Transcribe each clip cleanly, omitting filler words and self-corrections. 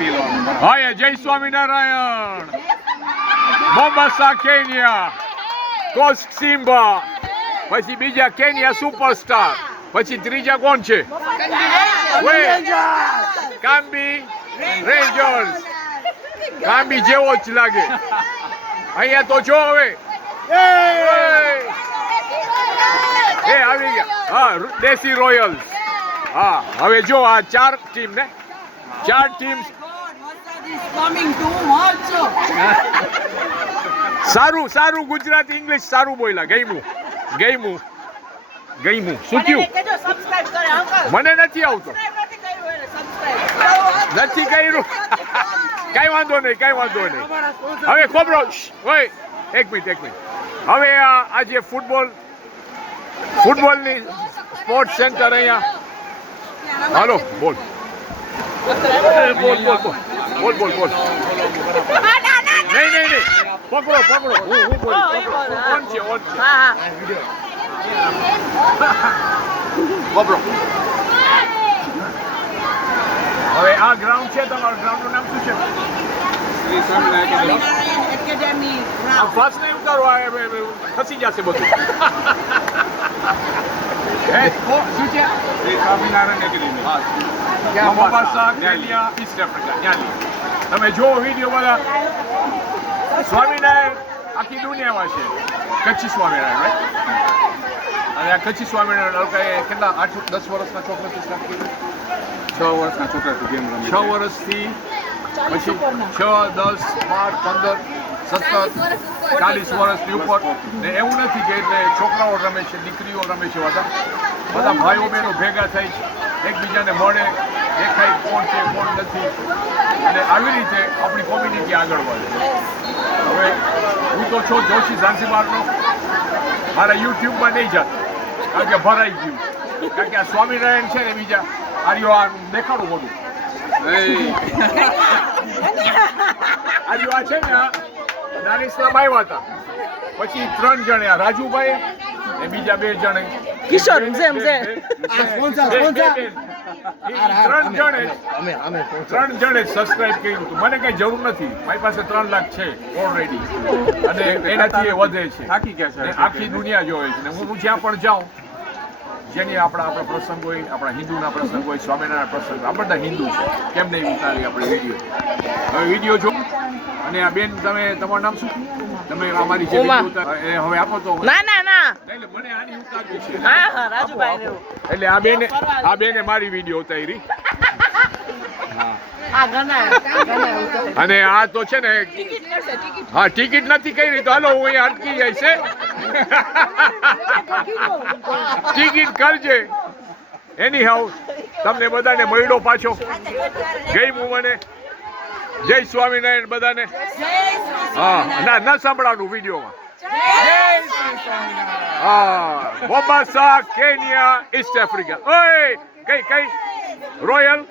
હા જય Swaminarayan. મોમ્બાસા Kenya, cost Simba, પછી બીજા કેન્યા સુપરસ્ટાર, પછી ત્રીજા કોણ છે? કામ્બી રેન્જર્સ. કામ્બી જેવો જ લાગે અહીંયા તો જો હવે એ આવી ગયા. હા દેશી રોયલ્સ. હા હવે જો આ 4 ટીમ ને 4 ટીમ. સારું ગુજરાતી ઇંગ્લિશ સારું બોલ્યા. ગઈમું શું થયું? મને નથી આવતું. નથી કર્યું. કઈ વાંધો નહીં. હવે ખોબરો ઓય એક મિનિટ. હવે આજે ફૂટબોલની સ્પોર્ટ્સ સેન્ટર અહીંયા. હાલો બોલ. નહીં પકડો. હું બોલ. ઓન છે. પકડો. હવે આ ગ્રાઉન્ડ છે. તમારું ગ્રાઉન્ડનું નામ શું છે? શ્રી સ્વામિનારાયણ એકેડેમી. ફર્સ્ટ નહીં ઉતારો, ખસી જશે બધું. શું છે? Shri Swaminarayan academy. Mombasa Kenya East Africa. તમે જો વિડીયો બધા સ્વામિનારાયણ આખી દુનિયામાં છે. કચ્છી સ્વામિનારાયણ અને આ કચ્છી સ્વામિનારાયણ લોકોએ કેટલા 8-10 વર્ષના છોકરાથી સ્ટાર્ટ કર્યું. 6 વર્ષના છોકરાથી ગેમ રમે. 6 વર્ષથી પછી 6, 10, 12, 15, 17, 40 વર્ષની ઉપર ને એવું નથી કે એટલે છોકરાઓ રમે છે, દીકરીઓ રમે છે. બધા ભાઈઓ બહેનો ભેગા થાય છે, એકબીજાને મળે, દેખાય કોણ છે કોણ નથી અને આવી રીતે આપણી કોમ્યુનિટી આગળ વધે. હવે હું તો છું જોશી ઝાંઝીબારનો. મારા યુટ્યુબમાં નહીં જતો કારણ કે ભરાઈ ગયું. કારણ કે આ સ્વામિનારાયણ છે ને બીજા આર્યો આ દેખાડું બધું. આર્યો આ છે ને નાની ઇસ્લામ આવ્યા હતા. પછી 3 જણે રાજુભાઈ ને બીજા 2 જણે કિશોર ત્રણ જણે સબસ્ક્રાઇબ કર્યું હતું. મને કઈ જરૂર નથી, મારી પાસે 3 લાખ છે ઓલરેડી અને એનાથી એ વધે છે. થાકી ગયા છે. આખી દુનિયા જોવે છે ને હું જ્યાં પણ જાઉં જેની આપણા પ્રસંગ હોય, આપણા હિન્દુના પ્રસંગ હોય, સ્વામિનારાયણ પ્રસંગ, આ બધા હિન્દુ છે, કેમ નહીં ઉતારી આપણે વિડીયો. હવે વિડીયો જો. અને આ બેન તમારું નામ શું? તમે અમારી જે હવે આપો તો. ના એટલે મને આની ઉતારવી છે. હા રાજુભાઈ. એટલે આ બેને મારી વિડીયો ઉતારી. અને આ તો છે ને હા ટિકિટ નથી કરી તો હાલો હું અહીંયા અટકી જાય છે. ટિકિટ કરજે. એની હાવ તમને બધાને મળ્યો પાછો. ગઈ હું મને જય સ્વામિનારાયણ બધાને. હા ના સાંભળવાનું વિડીયોમાં. હા મોમ્બાસા કેન્યા ઈસ્ટ આફ્રિકા. ઓય કઈ રોયલ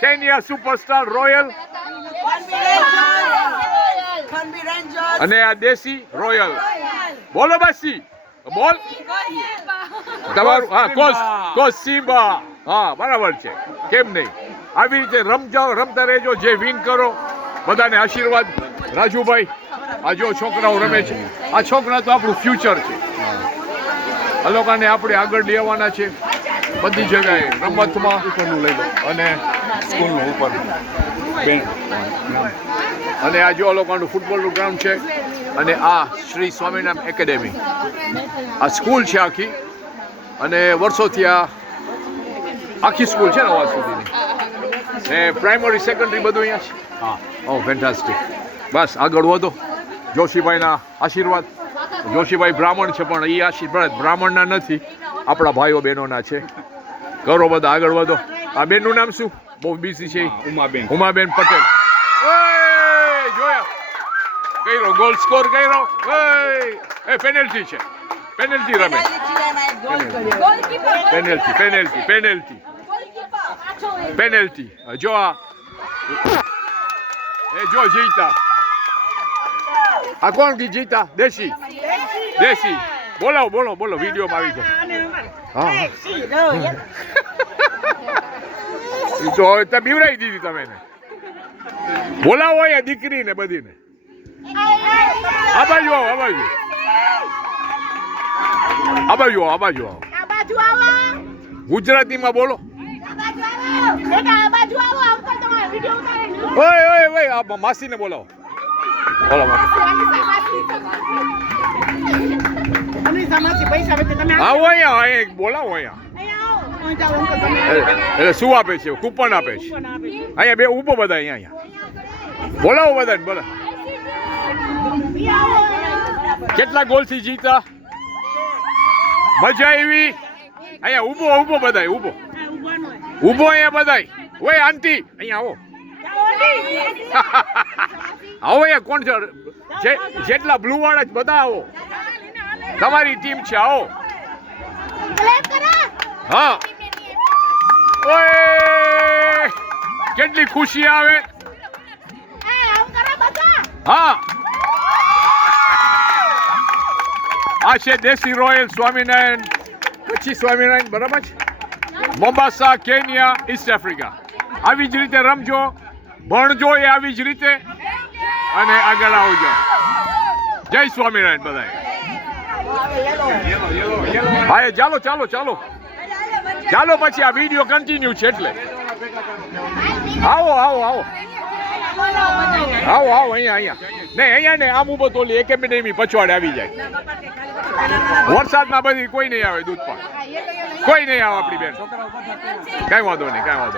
કેન્યા સુપરસ્ટાર રોયલ અને આ દેશી રોયલ. બોલો બાસી બોલ તમારું. હા કોસ્ટ સિમ્બા. હા બરાબર છે, કેમ નહીં. આવી રીતે રમતા રહેજો. જે વિન કરો બધાને આશીર્વાદ. રાજુભાઈ આ જો છોકરાઓ રમે છે. આ છોકરા તો આપણું ફ્યુચર છે. આ લોકોને આપણે આગળ લેવાના છે બધી જગ્યાએ, રમતમાં ઉપરનું લઈ લો અને સ્કૂલનું ઉપર. અને આ જો લોકોનું ફૂટબોલનું ગ્રાઉન્ડ છે અને આ શ્રી સ્વામિનારાયણ એકેડેમી. આ સ્કૂલ છે આખી અને વર્ષોથી આ આખી સ્કૂલ છે ને આજ સુધીની ને પ્રાઇમરી સેકન્ડરી બધું અહીંયા છે. હા ઓ ફેન્ટાસ્ટિક. બસ આગળ વધો. જોશીભાઈના આશીર્વાદ. જોશીભાઈ બ્રાહ્મણ છે પણ એ આશીર્વાદ બ્રાહ્મણના નથી, આપણા ભાઈઓ બહેનોના છે. કરો બધા આગળ વધો. આ બેનનું નામ શું? બહુ બીસી છે. ઉમાબેન પટેલ. જોયા કર્યો ગોલ સ્કોર કર્યો. એ પેનલ્ટી છે, પેનલ્ટી રમે. પેનલ્ટી જો આ જો જીતા. આ કોણ જીતા? દેશી. બોલો વિડીયોમાં આવી જાય. હા તો હવે બીવરાઈ દીધી તમે. બોલાવો અહીંયા દીકરીને બધીને. આ બાજુ આવો, આ બાજુ. આ બાજુ આવો, આ બાજુ આવો. ગુજરાતીમાં બોલો. ઓય ઓય ઓય આ માસીને બોલાવો. બોલો આવો અહીંયા બોલાવો અહીંયા. એટલે શું આપે છે? કૂપન આપે છે. અહીંયા બે ઊભો બધા અહીંયા બોલાવો બધાને. બોલો કેટલા ગોલથી જીતા? મજા આવી? અહીંયા ઊભો ઊભો બધાય ઊભો ઊભો અહીંયા બધાય. ઓય આંટી અહીંયા આવો. આવો અહીંયા કોણ છે? જેટલા બ્લુ વાળા જ બધા આવો. તમારી ટીમ છે, આવો. હા ઓય કેટલી ખુશી આવે. હા આ છે દેશી રોયલ સ્વામિનારાયણ, કચ્છી સ્વામિનારાયણ, બરાબર છે. મોમ્બાસા, કેન્યા, ઈસ્ટ આફ્રિકા. આવી જ રીતે રમજો, ભણજો એ આવી જ રીતે, અને આગળ આવજો. જય સ્વામિનારાયણ બધાય. હા ચાલો ચાલો ચાલો ચાલો, પછી આ વિડીયો કન્ટિન્યુ છે એટલે આવો આવો આવો આવો આવો અહીંયા અહીંયા નહીં અહીંયા ને આમ ઉભો તો એકેડેમી પછવાડે આવી જાય. વરસાદમાં બધી કોઈ નહીં આવે, દૂધ પણ કોઈ નહીં આવે આપણી બેન. કાંઈ વાંધો નહીં, કાંઈ વાંધો નહીં.